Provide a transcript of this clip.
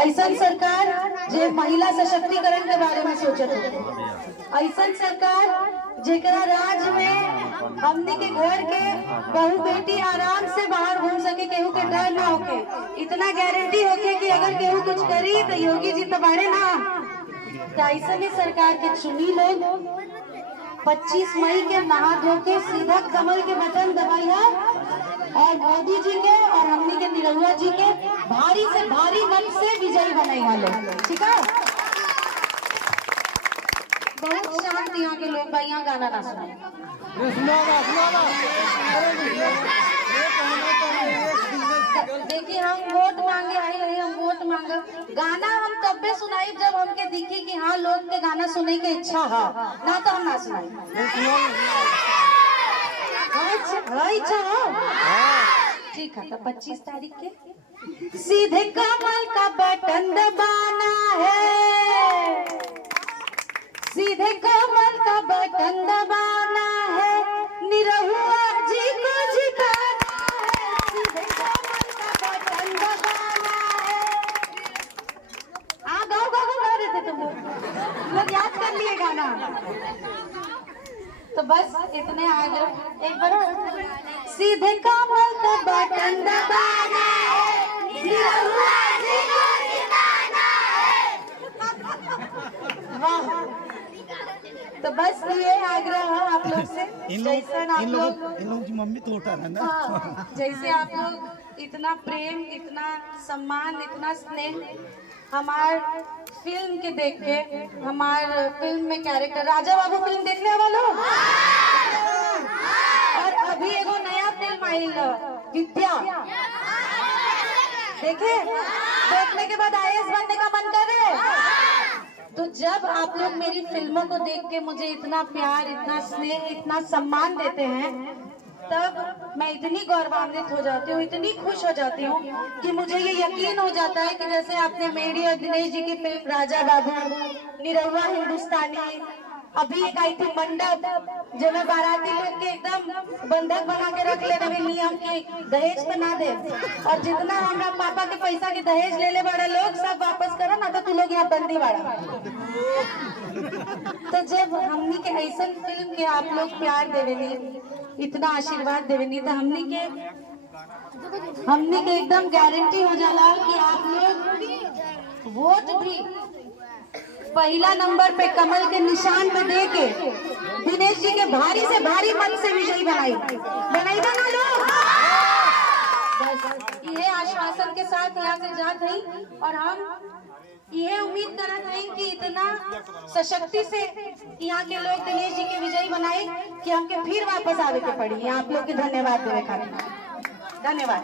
ऐसा सरकार जे महिला सशक्तिकरण के बारे में सोचत हो, ऐसा सरकार जेकरा राज्य में हमने के घर के बहू बेटी आराम से बाहर घूम सके, केहू के डर ना होके, इतना गारंटी होके कि अगर केहू कुछ करी तो योगी जी तो बाड़े ना। तो ऐसा ही सरकार के चुनी लोग 25 मई के नहा धो के सीधा कमल के बटन दबाइया और मोदी जी के और हमने के निरहुआ जी के भारी से भारी मत से विजयी बनाई वाले, ठीक है। बहुत शांत यहाँ के लोग भाई, यहाँ गाना ना सुने। देखिए हम वोट मांगे आई रही, हम वोट मांगे, गाना हम तब भी सुनाई जब हमके दिखी कि हाँ लोग के गाना सुने के इच्छा है, ना तो हम ना सुनाई। ठीक है, तो 25 तारीख के सीधे कमल का बटन दबाना है, सीधे कमल का बटन दबाना है, निरहुआ जी को जिताना है, सीधे कमल का बटन दबाना है। गाओ गाओ गा रहे थे तुम लोग याद कर लिए गाना। तो बस इतने आगे एक बार सीधे कमल का बटन दबाना है, निरहुआ जी को जिताना है। वाह, तो बस ये आग्रह है आप लोग से, जैसे इन लोगों की मम्मी तो उठा है ना। हाँ, जैसे आप लोग इतना प्रेम, इतना सम्मान, इतना स्नेह हमार फिल्म के देख के, हमार फिल्म में कैरेक्टर राजा बाबू फिल्म देखने वालों, और अभी एगो नया फिल्म आई विद्या, देखे, देखने के बाद IAS बनने का मन कर रहे हैं। तो जब आप लोग मेरी फिल्मों को देख के मुझे इतना प्यार, इतना स्नेह, इतना सम्मान देते हैं, तब मैं इतनी गौरवान्वित हो जाती हूँ, इतनी खुश हो जाती हूँ कि मुझे ये यकीन हो जाता है कि जैसे आपने मेरी और दिनेश जी की फिल्म राजा बाबू, निरहुआ हिंदुस्तानी, अभी एक आई थी मंडप, जो मैं बाराती लोग के एकदम बंधक बना के रख ले रहे नियम के दहेज तो ना दे, और जितना हमारा पापा के पैसा के दहेज ले ले बड़े लोग सब वापस करो ना, तो तू लोग यहाँ बंदी बाड़ा। तो जब हमनी के ऐसा फिल्म के आप लोग प्यार देवेनी, इतना आशीर्वाद देवेनी, तो हमनी के एकदम गारंटी हो जाला कि आप लोग वोट भी पहला नंबर पे कमल के निशान पे दे के दिनेश जी के भारी से भारी मत से विजयी बनाएगा ना लोग। बस ये आश्वासन के साथ यहाँ से जात है, और हम ये उम्मीद करत हैं कि इतना सशक्ति से यहाँ के लोग दिनेश जी के विजयी बनाए कि हमके फिर वापस आवे के पड़ी। आप लोग के धन्यवाद देवे खातिर, धन्यवाद।